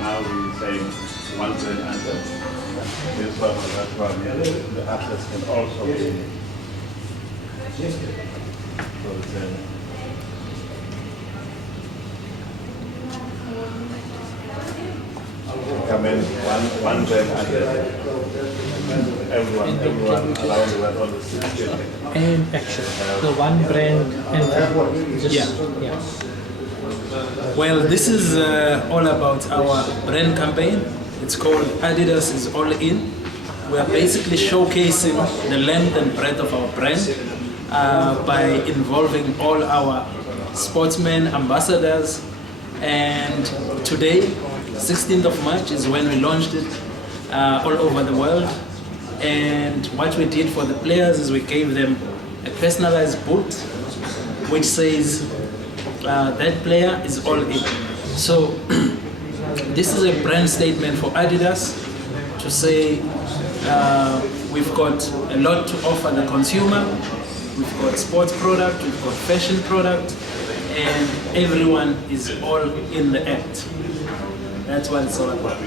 now we say one brand under this one or that one. The assets can also be for the same. Come in one brand under everyone around the world, all the 60. And action. The one brand and just, yeah. Well, this is all about our brand campaign. It's called Adidas is All In. We are basically showcasing the length and breadth of our brand by involving all our sportsmen, ambassadors, and today, 16th of March, is when we launched it all over the world. And what we did for the players is we gave them a personalized boot which says that player is all in. So this is a brand statement for Adidas to say we've got a lot to offer the consumer. We've got sports product, we've got fashion product, and everyone is all in the act. That's what it's all about.